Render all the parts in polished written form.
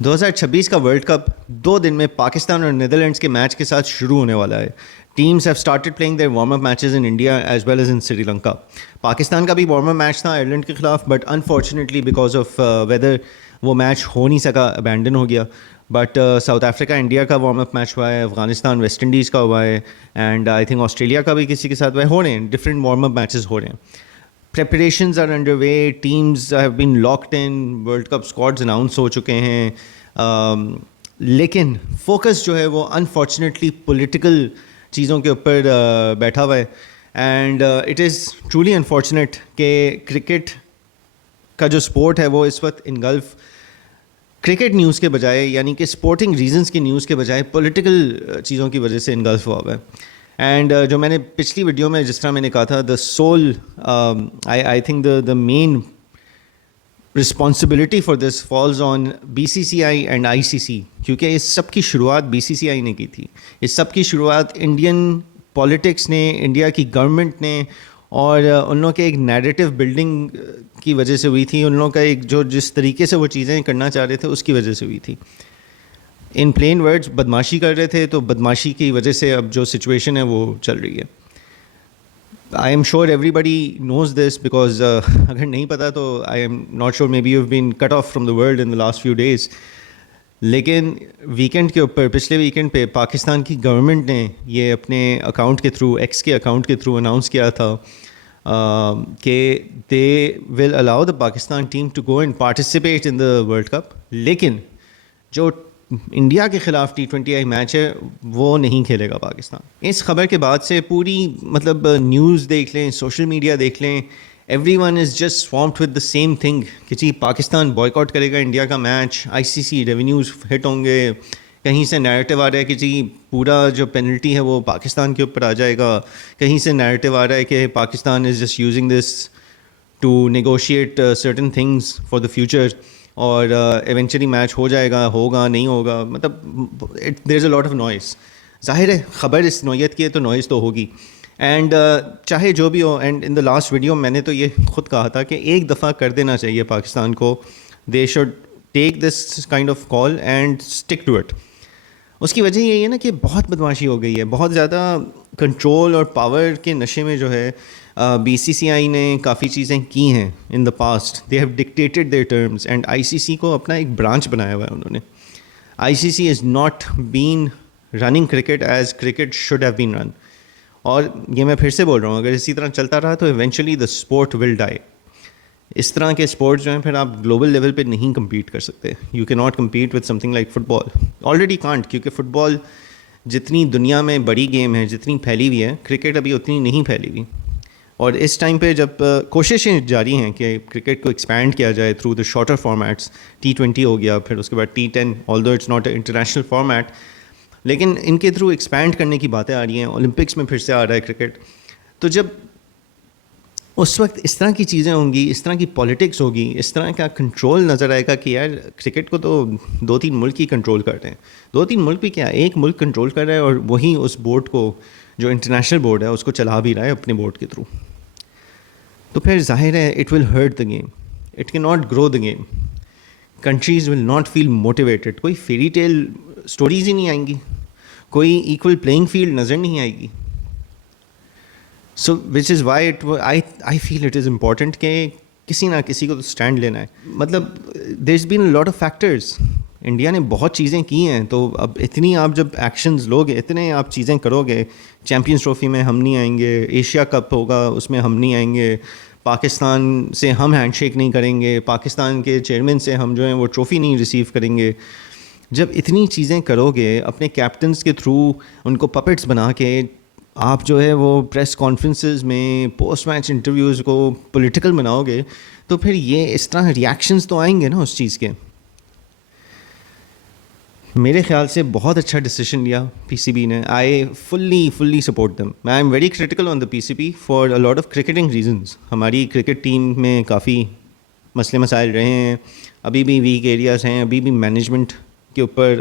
2026 کا world cup 2 دن میں پاکستان اور نیدرلینڈس کے میچ کے ساتھ شروع ہونے والا ہے. Teams have started playing their warm up matches in India as well as in Sri Lanka. Pakistan کا بھی وارم اپ میچ تھا آئرلینڈ کے خلاف، but unfortunately because of weather وہ میچ ہو نہیں سکا، ابینڈن ہو گیا. بٹ ساؤتھ افریقہ انڈیا کا وارم اپ میچ ہوا ہے، افغانستان ویسٹ انڈیز کا ہوا ہے، اینڈ آئی تھنک آسٹریلیا کا بھی کسی کے ساتھ ہو رہے ہیں. ڈفرینٹ وارم اپ میچز ہو رہے ہیں. Preparations are under way, teams have been locked in, world cup squads announce ہو چکے ہیں. لیکن فوکس جو ہے وہ انفارچونیٹلی پولیٹیکل چیزوں کے اوپر بیٹھا ہوا ہے. And it is truly unfortunate کہ کرکٹ کا جو اسپورٹ ہے وہ اس وقت انگلف کرکٹ نیوز کے بجائے، یعنی کہ اسپورٹنگ ریزنس کی نیوز کے بجائے پولیٹیکل چیزوں کی وجہ سے انگلف ہوا ہوا ہے. اینڈ جو میں نے پچھلی ویڈیو میں جس طرح میں نے کہا تھا، the sole I think the main responsibility for this falls on B C C I and I C C, کیونکہ اس سب کی شروعات بی سی سی آئی نے کی تھی. اس سب کی شروعات انڈین پالیٹکس نے، انڈیا کی گورنمنٹ نے، اور ان لوگوں کے ایک نیریٹو بلڈنگ کی وجہ سے ہوئی تھی. ان لوگوں کا ایک جو جس طریقے سے وہ چیزیں کرنا چاہ رہے تھے اس کی وجہ سے ہوئی تھی. ان پلین ورڈز بدماشی کر رہے تھے، تو بدماشی کی وجہ سے اب جو سچویشن ہے وہ چل رہی ہے. I am sure everybody knows this, because اگر نہیں پتا تو I am not sure, maybe you have been cut off from the world in the last few days. لیکن ویکینڈ کے اوپر، پچھلے ویکینڈ پہ پاکستان کی گورنمنٹ نے یہ اپنے اکاؤنٹ کے تھرو، ایکس کے اکاؤنٹ کے تھرو اناؤنس کیا تھا کہ they will allow the Pakistan team to go and participate in the world cup. لیکن جو انڈیا کے خلاف T20 میچ ہے وہ نہیں کھیلے گا پاکستان. اس خبر کے بعد سے پوری مطلب نیوز دیکھ لیں، سوشل میڈیا دیکھ لیں، everyone is just swamped with the same thing کہ جی پاکستان بوائے کاٹ کرے گا انڈیا کا match, I C C revenues hit ہوں گے. کہیں سے نیریٹو آ رہا ہے کہ جی پورا جو پینلٹی ہے وہ پاکستان کے اوپر آ جائے گا. کہیں سے نیریٹو آ رہا ہے کہ Pakistan is just using this to negotiate certain things for the future, اور ایونچولی میچ ہو جائے گا، ہوگا نہیں ہوگا. مطلب دیر از اے لاٹ آف نوائز. ظاہر ہے خبر اس نوعیت کی ہے تو نوائز تو ہوگی. اینڈ چاہے جو بھی ہو، and in the last video میں نے تو یہ خود کہا تھا کہ ایک دفعہ کر دینا چاہیے پاکستان کو. They should take this kind of call and stick to it. اس کی وجہ یہی ہے نا کہ بہت بدماشی ہو گئی ہے، بہت زیادہ کنٹرول اور پاور کے نشے میں جو ہے بی سی سی آئی نے کافی چیزیں کی ہیں in the past. They have dictated their terms, and I C C کو اپنا ایک برانچ بنایا ہوا ہے انہوں نے. I C C is not been running cricket as cricket should have been run. اور یہ میں پھر سے بول رہا ہوں، اگر اسی طرح چلتا رہا تو ایونچولی دا اسپورٹ ول ڈائی. اس طرح کے اسپورٹس جو ہیں پھر آپ گلوبل لیول پہ نہیں کمپیٹ کر سکتے. You can not compete with something like football. Already can't, کیونکہ فٹ بال جتنی دنیا میں بڑی گیم ہے، جتنی پھیلی ہوئی ہے، کرکٹ ابھی اتنی نہیں پھیلی ہوئی. اور اس ٹائم پہ جب کوششیں جاری ہیں کہ کرکٹ کو ایکسپینڈ کیا جائے through the shorter formats, T20 ہو گیا، پھر اس کے بعد T10، although it's not a international format, لیکن ان کے تھرو ایکسپینڈ کرنے کی باتیں آ رہی ہیں. اولمپکس میں پھر سے آ رہا ہے کرکٹ. تو جب اس وقت اس طرح کی چیزیں ہوں گی، اس طرح کی پالیٹکس ہوگی، اس طرح کا کنٹرول نظر آئے گا کہ یار کرکٹ کو تو 2-3 ملک ہی کنٹرول کرتے ہیں. 2-3 ملک بھی کیا، ایک ملک کنٹرول کر رہا ہے، اور وہی اس بورڈ کو، جو انٹرنیشنل بورڈ ہے، اس کو چلا بھی رہا ہے اپنے بورڈ کے تھرو. تو پھر ظاہر ہے it will hurt the game, it کی not grow the game. Countries will not feel motivated. کوئی فیری ٹیل اسٹوریز ہی نہیں آئیں گی، کوئی ایکول پلینگ فیلڈ نظر نہیں آئے گی. So which is why I feel it is important کہ کسی نہ کسی کو تو اسٹینڈ لینا ہے. مطلب دیر از بین لاٹ آف فیکٹرز. انڈیا نے بہت چیزیں کی ہیں، تو اب اتنی آپ جب ایکشنز لوگے، اتنے آپ چیزیں کرو گے، چیمپئنز ٹرافی میں ہم نہیں آئیں گے، ایشیا کپ ہوگا اس میں ہم نہیں آئیں گے، پاکستان سے ہم ہینڈ شیک نہیں کریں گے، پاکستان کے چیئرمین سے ہم جو ہیں وہ ٹرافی نہیں ریسیو کریں گے. جب اتنی چیزیں کرو گے، اپنے کیپٹنس کے تھرو ان کو پپٹس بنا کے آپ جو ہے وہ پریس کانفرنسز میں، پوسٹ میچ انٹرویوز کو پولیٹیکل بناؤ گے، تو پھر یہ اس طرح ریاکشنز تو آئیں گے نا اس چیز کے. میرے خیال سے بہت اچھا ڈیسیشن لیا پی سی بی نے. I fully support them. I am very critical on the P C B for a lot of cricketing reasons. ہماری کرکٹ ٹیم میں کافی مسئلے مسائل رہے ہیں، ابھی بھی ویک ایریاز ہیں، ابھی بھی مینجمنٹ کے اوپر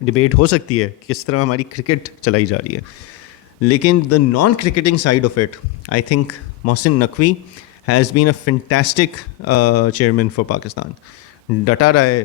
ڈبیٹ ہو سکتی ہے کس طرح ہماری کرکٹ چلائی جا رہی ہے. لیکن the non cricketing side of it, I think Mohsin Naqvi has been a fantastic chairman for Pakistan. ڈٹا رہا ہے،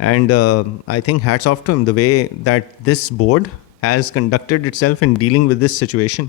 And I think hats off to him, the way that this board has conducted itself in dealing with this situation.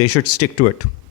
They should stick to it.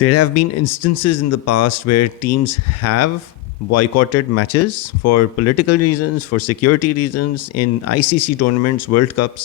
There have been instances in the past where teams have boycotted matches for political reasons, for security reasons, in ICC tournaments, World Cups,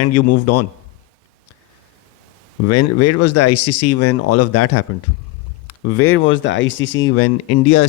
and you moved on. Where was the ICC when all of that happened? Where was the ICC when India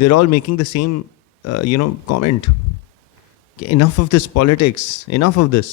They're all making the same, comment. Enough of this politics, enough of this.